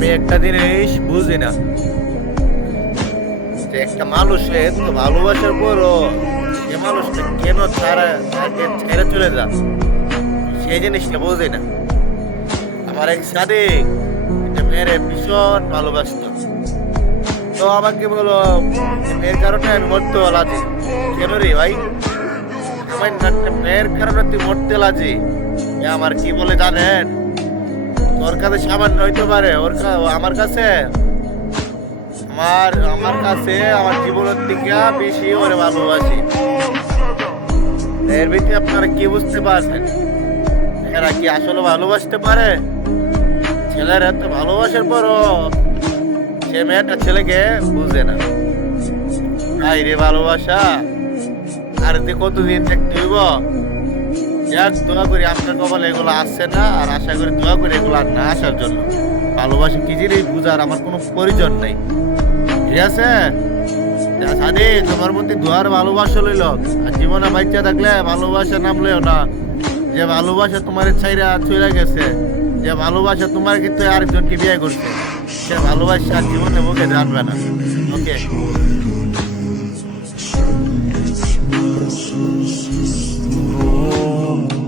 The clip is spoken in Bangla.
আমি একটা জিনিস বুঝি না যে একটা মানুষের এত ভালোবাসার পরও সে মানুষটা কেন তাকে ছেড়ে চলে যা, সেই জিনিসটা বুঝি না। আমার এক সাদিক একটা মেয়েরে ভীষণ ভালোবাসতো, তো আমাকে বলো মেয়ের কারণে আমি মরতে লাজি। কেন রে ভাই, আমার একটা মেয়ের কারণে তুই মরতে লাজি? এ আমার কি বলে জানেন, তোর কাছে সামান্য হইতে পারে, আমার কাছে আমার কাছে আমার জীবনের দিকে বেশি ওরে ভালোবাসি। এর ভিতরে আপনারা কি বুঝতে পারছেন, এরা কি আসলে ভালোবাসতে পারে? ছেলের এত ভালোবাসার পরও সে মেয়েটা ছেলেকে বুঝে না। তাই রে ভালোবাসা আর যে কতদিন দেখতে হইব। যাক, দোয়া করি আপনার কপালে এগুলো আসছে না, আর আশা করি দোয়া করি এগুলো আর না আসার জন্য। ভালোবাসা কি জিনিস বুঝার আমার কোনো প্রয়োজন নেই, ঠিক আছে? সাদি, তোমার প্রতি দোয়ার ভালোবাসা লইল, আর জীবনে বাচ্চা থাকলে ভালোবাসা নাম লইও না। যে ভালোবাসা তোমার ছাইরা চলে গেছে, যে ভালোবাসা তোমার কিন্তু আরেকজনকে বিয়ে করছে, সে ভালোবাসা আর জীবনে মুখে জানবে না। ওকে।